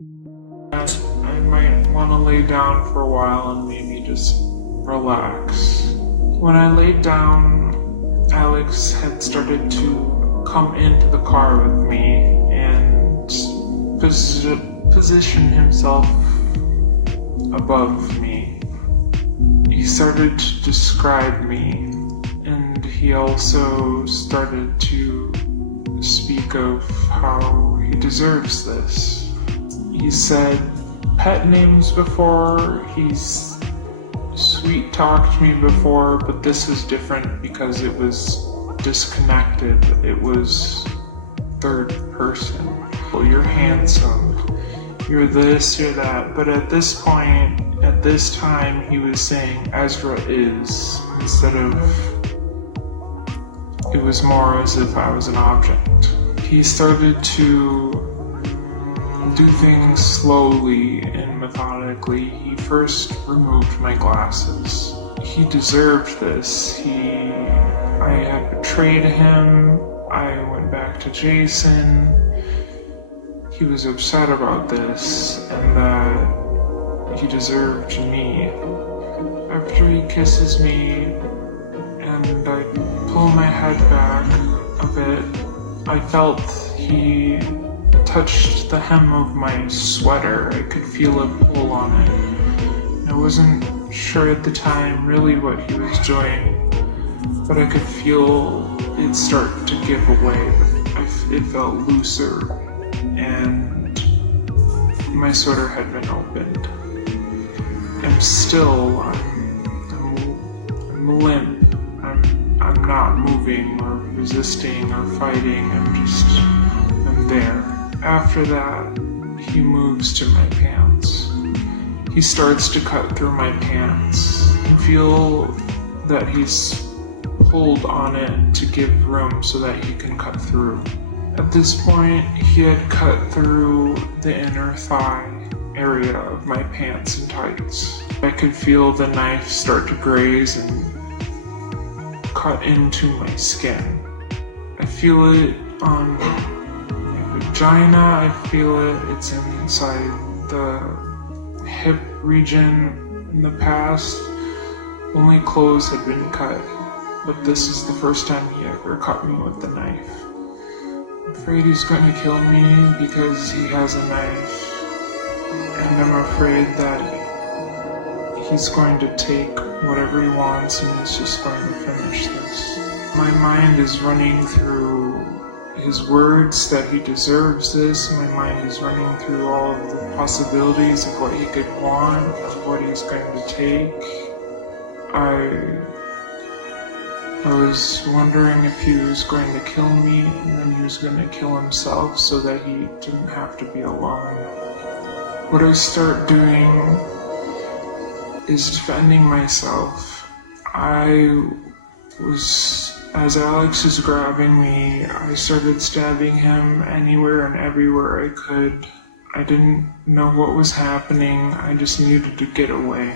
I might want to lay down for a while and maybe just relax. When I laid down, Alex had started to come into the car with me and position himself above me. He started to describe me, and he also started to speak of how he deserves this. He said pet names before, he's sweet-talked me before, but this is different because it was disconnected. It was third person. Well, you're handsome, you're this, you're that. But at this point, at this time, he was saying EZra is, instead of, it was more as if I was an object. He started to do things slowly and methodically. He first removed my glasses. He deserved this. I had betrayed him. I went back to Jason. He was upset about this and that he deserved me. After he kisses me and I pull my head back a bit, I felt he touched the hem of my sweater. I could feel a pull on it. I wasn't sure at the time really what he was doing, but I could feel it start to give away. It felt looser, and my sweater had been opened. I'm limp. I'm not moving or resisting or fighting. I'm there. After that, he moves to my pants. He starts to cut through my pants. I feel that he's pulled on it to give room so that he can cut through. At this point, he had cut through the inner thigh area of my pants and tights. I could feel the knife start to graze and cut into my skin. I feel it on vagina, I feel it, it's inside the hip region. In the past, only clothes had been cut, but this is the first time he ever cut me with the knife. I'm afraid he's going to kill me because he has a knife, and I'm afraid that he's going to take whatever he wants and he's just going to finish this. My mind is running through his words that he deserves this. My mind is running through all of the possibilities of what he could want, of what he's going to take. I was wondering if he was going to kill me and then he was going to kill himself so that he didn't have to be alone. What I start doing is defending myself. As Alex was grabbing me, I started stabbing him anywhere and everywhere I could. I didn't know what was happening. I just needed to get away.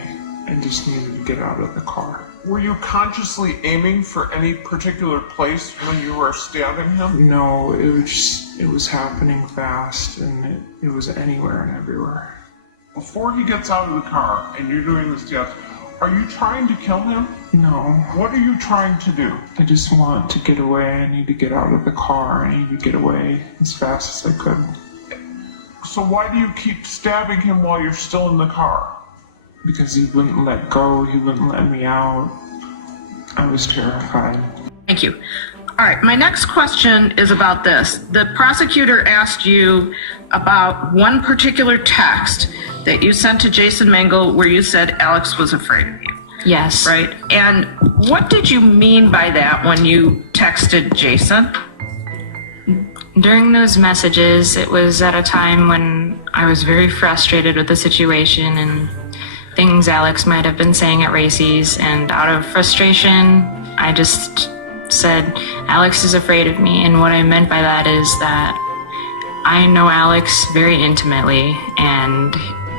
I just needed to get out of the car. Were you consciously aiming for any particular place when you were stabbing him? No, it was happening fast, and it was anywhere and everywhere. Before he gets out of the car and you're doing the stabs, are you trying to kill him? No. What are you trying to do? I just want to get away. I need to get out of the car. I need to get away as fast as I could. So why do you keep stabbing him while you're still in the car? Because he wouldn't let go. He wouldn't let me out. I was terrified. Thank you. All right, my next question is about this. The prosecutor asked you about one particular text that you sent to Jason Mangle where you said Alex was afraid of you. Yes. Right? And what did you mean by that when you texted Jason? During those messages, it was at a time when I was very frustrated with the situation and things Alex might have been saying at races, and out of frustration, I just said, Alex is afraid of me. And what I meant by that is that I know Alex very intimately, and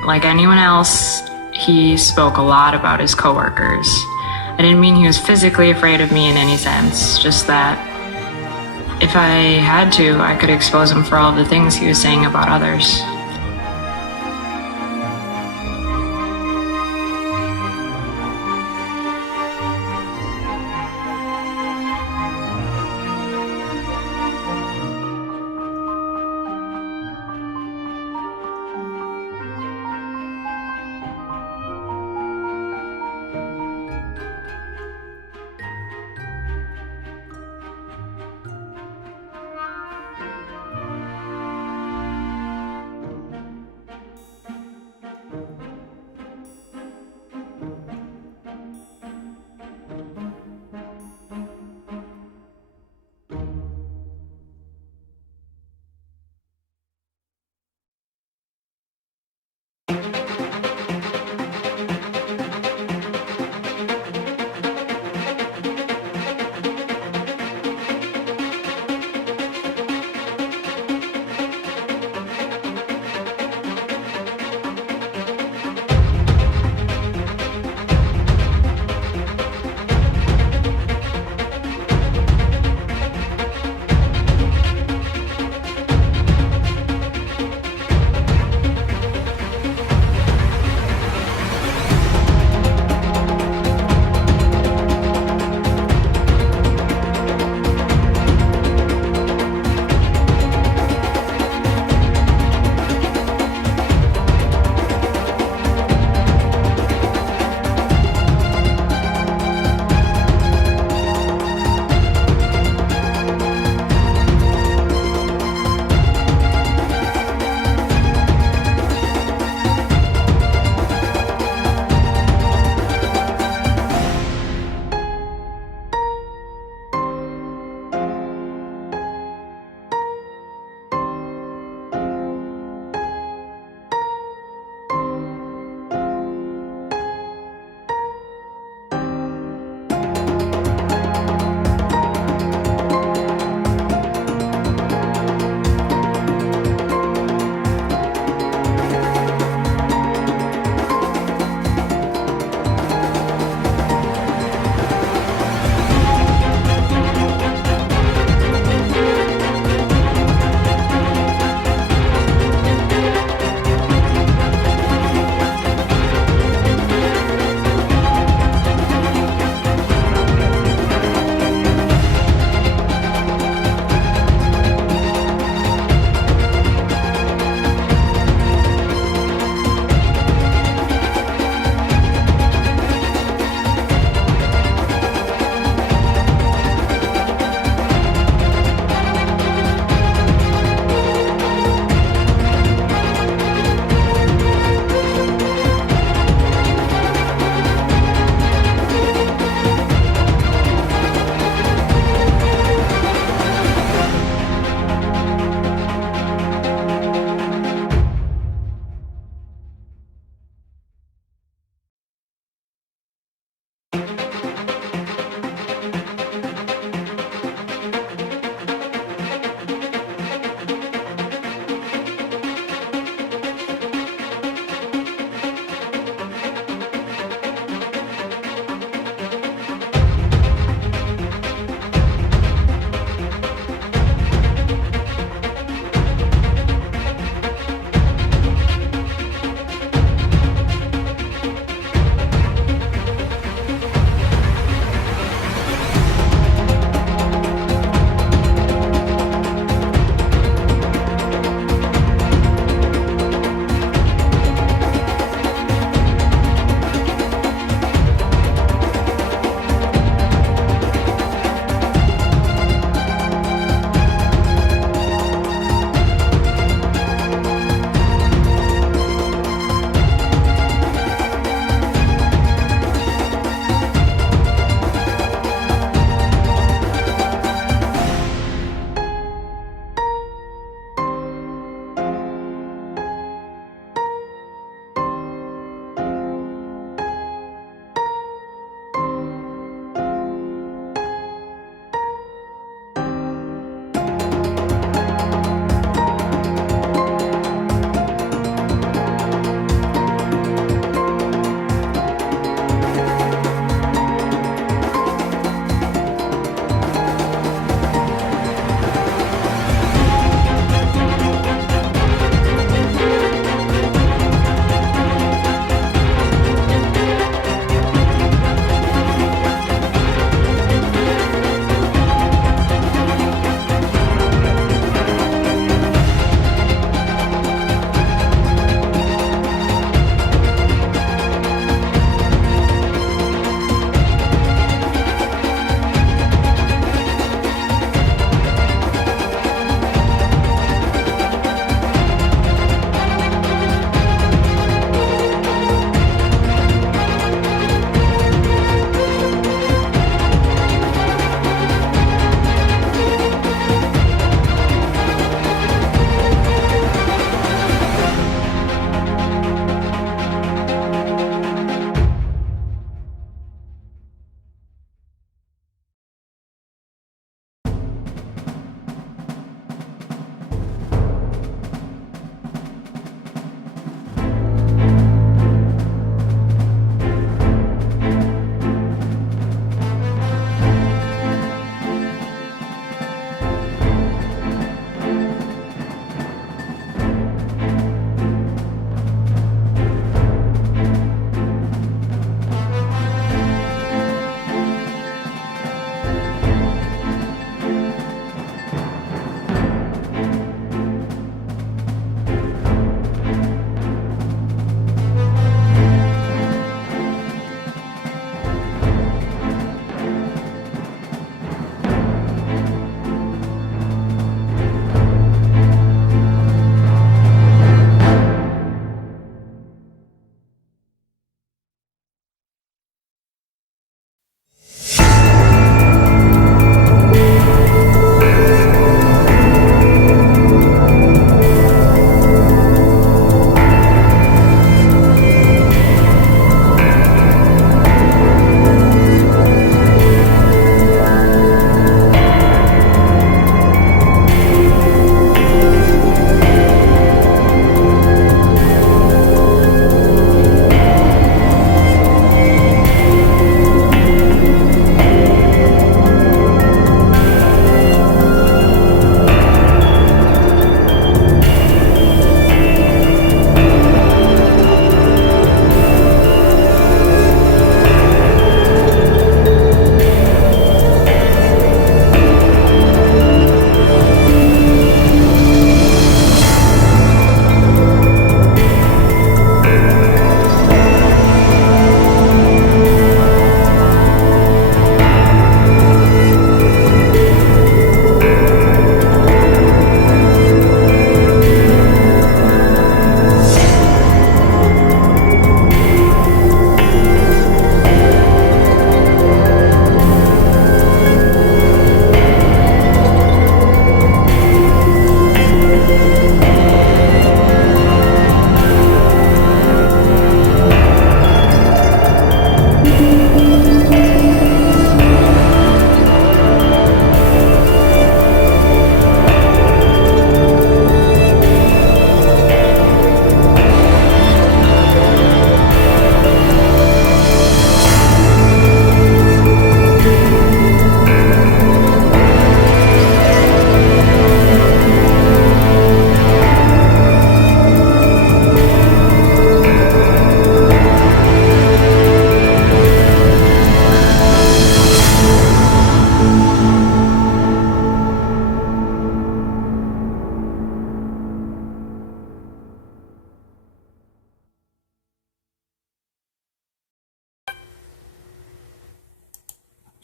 like anyone else, he spoke a lot about his coworkers. I didn't mean he was physically afraid of me in any sense, just that if I had to, I could expose him for all the things he was saying about others.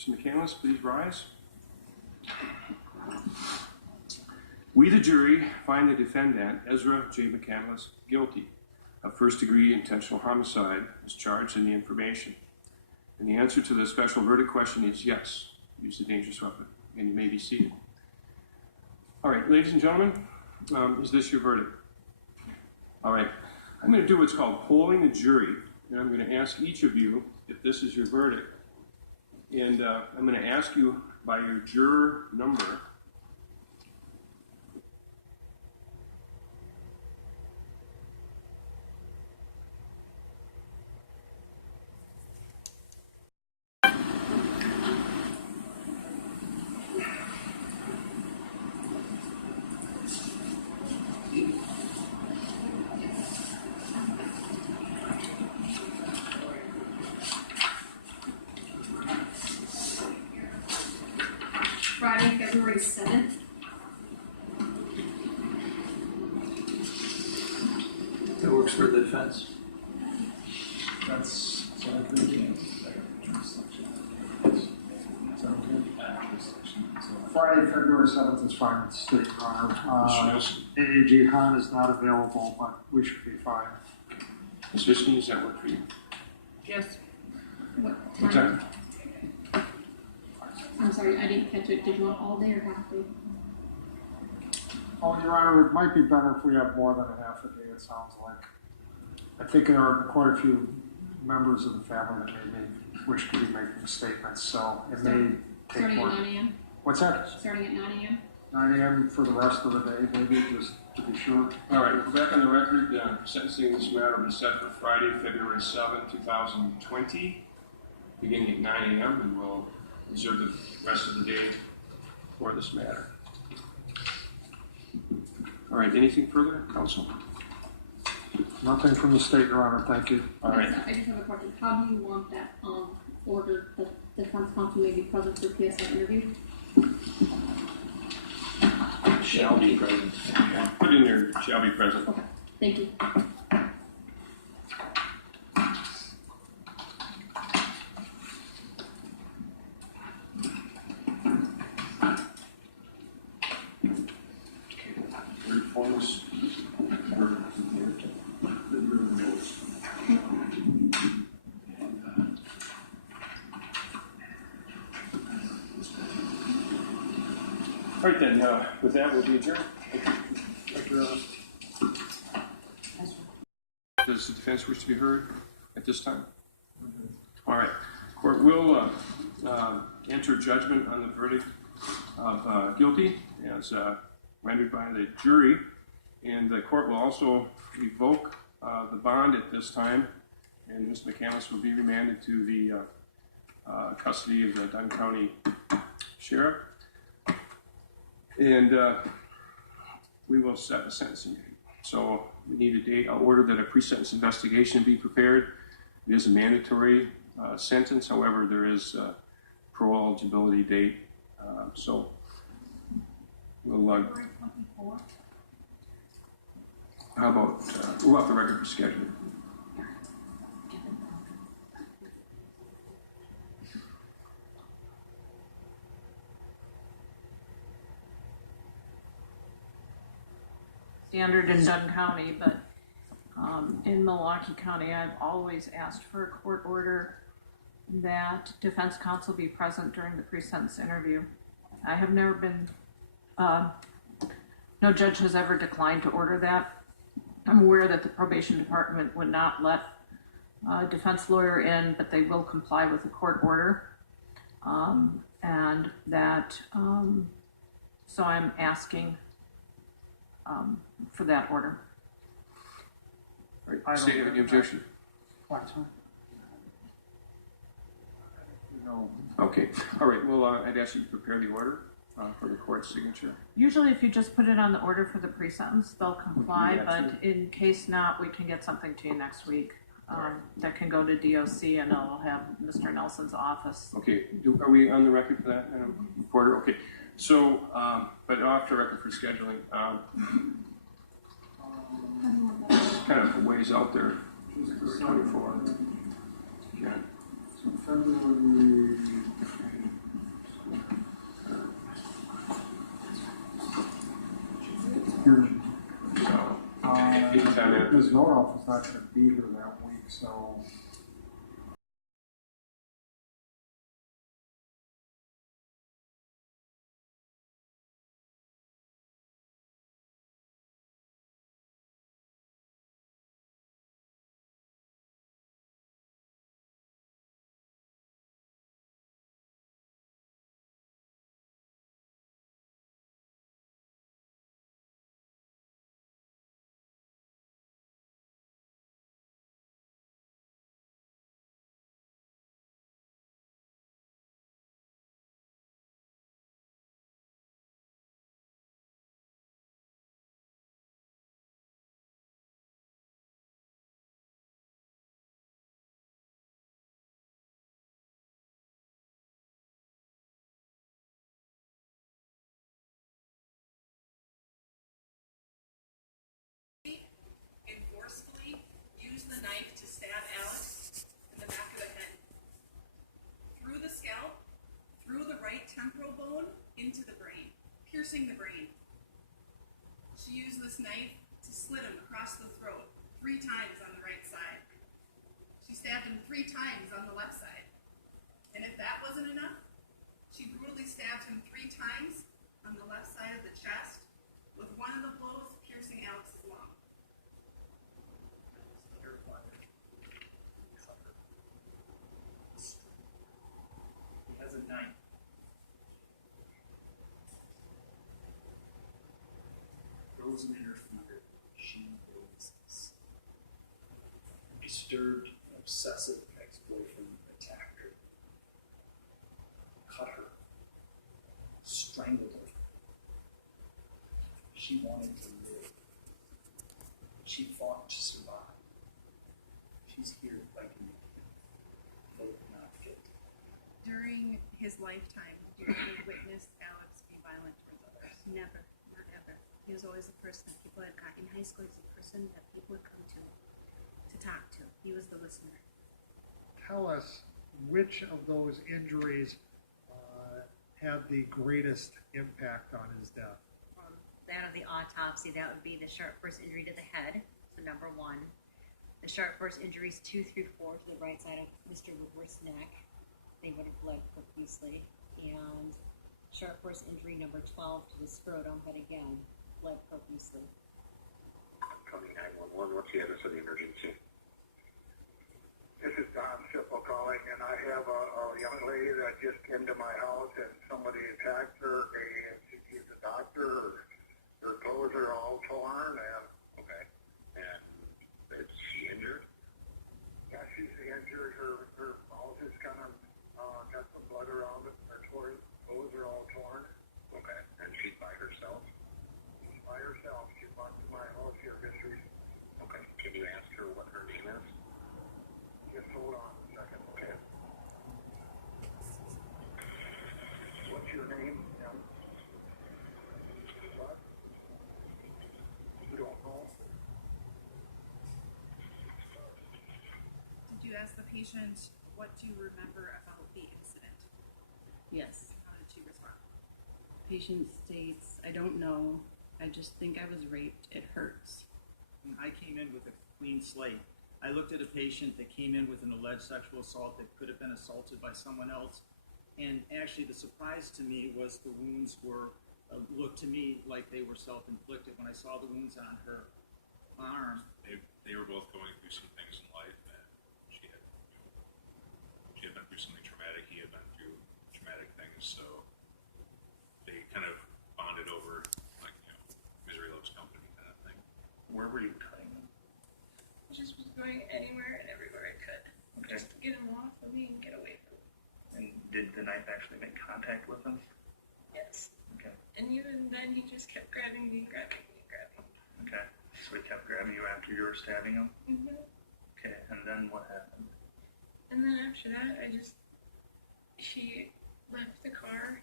Mr. McCandless, please rise. We, the jury, find the defendant, Ezra J. McCandless, guilty of first-degree intentional homicide as charged in the information. And the answer to the special verdict question is yes, use a dangerous weapon, and you may be seated. All right, ladies and gentlemen, is this your verdict? All right, I'm going to do what's called polling the jury, and I'm going to ask each of you if this is your verdict. And I'm going to ask you by your juror number. Friday, February 7th. That works for the defense. That's Friday, February 7th is fine with the state, Your Honor. AAG Han is not available, but we should be fine. Ms. Vishny, does that work for you? Yes. What What time? time? I'm sorry, I didn't catch it. Did you want all day or half day? Oh, Your Honor, it might be better if we have more than a half a day, it sounds like. I think there are quite a few members of the family that may wish to be making statements, so it may take Starting more. at 9 a.m.? What's that? Starting at 9 a.m.? 9 a.m. for the rest of the day, maybe, just to be sure. All right, we're back on the record. Sentencing this matter will be set for Friday, February 7, 2020, beginning at 9 a.m., and we'll reserve the rest of the day for this matter. All right, anything further, counsel? Nothing from the state, Your Honor, thank you. All right. I just have a question. How do you want that order that the defense counsel may be present for PSI interview? Shall be present. Put in there, shall be present. Okay, thank you. Verdict forms. All right then, with that, we'll be adjourned. Thank you, Your Honor. Does the defense wish to be heard at this time? All right. Court will enter judgment on the verdict of guilty as rendered by the jury, and the court will also revoke the bond at this time, and Ms. McCandless will be remanded to the custody of the Dunn County Sheriff, and we will set a sentencing date. So we need a date. I'll order that a pre-sentence investigation be prepared. It is a mandatory sentence. However, there is a parole eligibility date. So we'll, February 24th. how about, we'll have the record for scheduling. Standard in Dunn County, but in Milwaukee County, I've always asked for a court order that defense counsel be present during the pre-sentence interview. I have never been, no judge has ever declined to order that. I'm aware that the probation department would not let a defense lawyer in, but they will comply with the court order. And that, so I'm asking for that order. All right, state any objection? No. Okay, all right, well, I'd ask you to prepare the order for the court's signature. Usually if you just put it on the order for the pre-sentence, they'll comply, that but in case not, we can get something to you next week. That can go to DOC and it'll have Mr. Nelson's office. Okay, are we on the record for that, reporter? Okay, so, but off the record for scheduling, kind of a ways out there, February 24. Yeah. So February Lieutenant. Ms. Nordhoff is not gonna be here that week, so and forcefully used the knife to stab Alex in the back of the head. Through the scalp, through the right temporal bone, into the brain, piercing the brain. She used this knife to slit him across the throat 3 times on the right side. She stabbed him 3 times on the left side. And if that wasn't enough, she brutally stabbed him 3 times on the left side of the chest, with one of the blows piercing Alex's lung. He has a knife. Frozen in her fear, she knows this. A disturbed, obsessive ex-boyfriend attacked her, cut her, strangled her. She wanted to live. She fought to survive. She's here fighting him, but not fit. During his lifetime, did you ever witness Alex be violent towards others? Never, not ever. He was always a person that people had, in high school, he was a person that people would come to talk to. He was the listener. tell us which of those injuries had the greatest impact on his death. That of the autopsy, that would be the sharp burst injury to the head, so number 1. The sharp burst injuries 2 through 4 to the right side of Mr. Woodworth's neck, they would have bled profusely. And sharp burst injury number 12 to the scrotum, but again, bled profusely. County 911, what's the address of the emergency? This is Don Sipple calling, and I have a young lady that just came to my house and somebody attacked her, and she's a doctor. Her clothes are all torn, and okay. And is she injured? Yeah, she's injured. Her mouth is kind of got some blood around it. Her clothes are all torn. Okay. And she's by herself? She's by herself. She went to my house here this week. Okay. Can you ask her what her name is? Just hold on a second, okay? What's your name? Yeah. What? You don't know? Did you ask the patient, what do you remember about the incident? Yes. How did she respond? Patient states, I don't know. I just think I was raped. It hurts. I came in with a clean slate. I looked at a patient that came in with an alleged sexual assault that could have been assaulted by someone else. And actually the surprise to me was the wounds were, looked to me like they were self-inflicted. When I saw the wounds on her arm. They were both going through some things in life, and she had been through something traumatic, he had been through traumatic things, so they kind of bonded over, like, misery loves company kind of thing. Where were you cutting them? I just was going anywhere and everywhere I could. Okay. Just to get him off of me and get away from him. And did the knife actually make contact with them? Yes. Okay. And even then he just kept grabbing me, grabbing me, grabbing me. Okay. So he kept grabbing you after you were stabbing him? Mm-hmm. Okay, and then what happened? And then after that, she left the car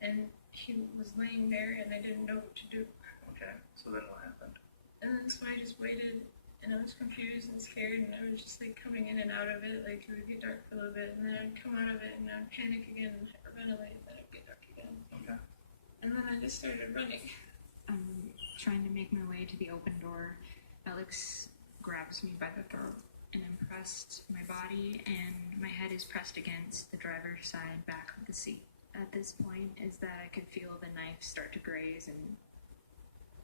and he was laying there and I didn't know what to do. Okay, so then what happened? And then so I just waited and I was confused and scared and I was just like coming in and out of it, like it would get dark for a little bit and then I'd come out of it and I'd panic again and hyperventilate and then it'd get dark again. Okay. And then I just started running. I'm trying to make my way to the open door. Alex grabs me by the throat and I'm pressed my body, and my head is pressed against the driver's side back of the seat. At this point is that I could feel the knife start to graze and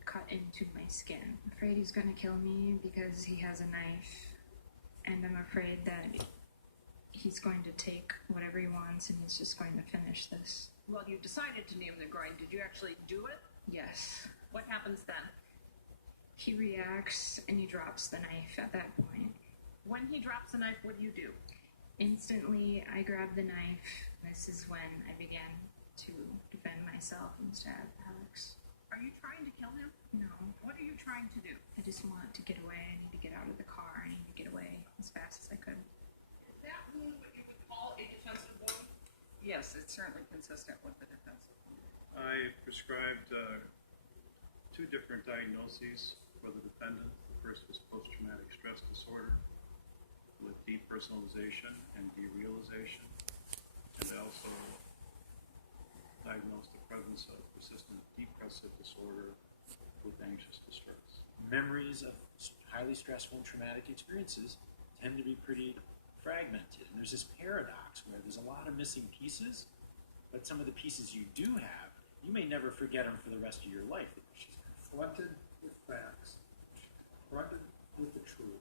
cut into my skin. I'm afraid he's going to kill me because he has a knife, and I'm afraid that he's going to take whatever he wants and he's just going to finish this. Well, you decided to name the groin. Did you actually do it? Yes. What happens then? He reacts and he drops the knife at that point. When he drops the knife, what do you do? Instantly, I grab the knife. This is when I began to defend myself and stab Alex. Are you trying to kill him? No. What are you trying to do? I just want to get away. I need to get out of the car. I need to get away as fast as I could. Is that wound what you would call a defensive wound? Yes, it's certainly consistent with the defensive wound. I prescribed two different diagnoses for the defendant. The first was post-traumatic stress disorder with depersonalization and derealization, and I also diagnosed the presence of persistent depressive disorder with anxious distress. Memories of highly stressful and traumatic experiences tend to be pretty fragmented, and there's this paradox where there's a lot of missing pieces, but some of the pieces you do have, you may never forget them for the rest of your life. She's confronted with facts, confronted with the truth.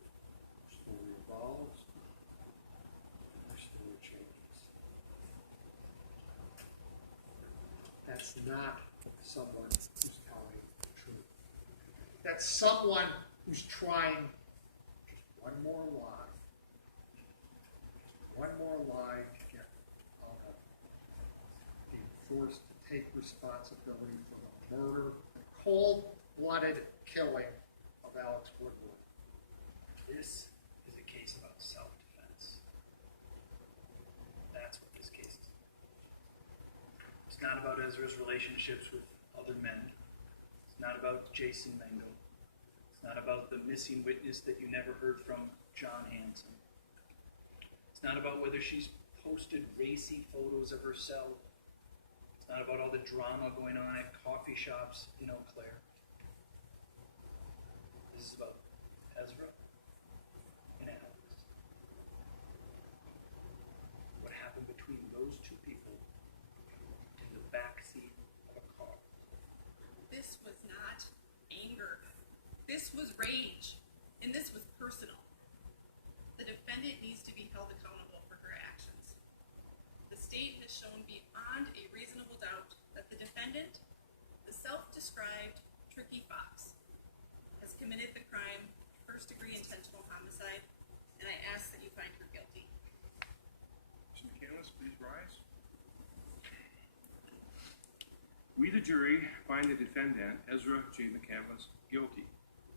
Her story evolves, her story changes. That's not someone who's telling the truth. That's someone who's trying just one more lie. Just one more lie to get out of being forced to take responsibility for the murder, the cold-blooded killing of Alex Woodward. This is a case about self-defense. That's what this case is. It's not about EZra's relationships with other men. It's not about Jason Mango. It's not about the missing witness that you never heard from, John Hanson. It's not about whether she's posted racy photos of herself. It's not about all the drama going on at coffee shops in Eau Claire. This is about EZra and Alex. What happened between those two people in the backseat of a car. This was not anger. This was rage. And this was personal. The defendant needs to be held accountable for her actions. The state has shown beyond a reasonable doubt that the defendant, the self-described Tricky Fox, has committed the crime first-degree intentional homicide, and I ask that you find her guilty. Mr. McCandless, please rise. We, the jury, find the defendant, EZra J. McCandless, guilty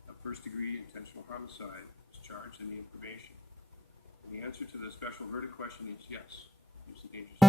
of first-degree intentional homicide as charged in the information. And the answer to the special verdict question is yes. Use the dangerous.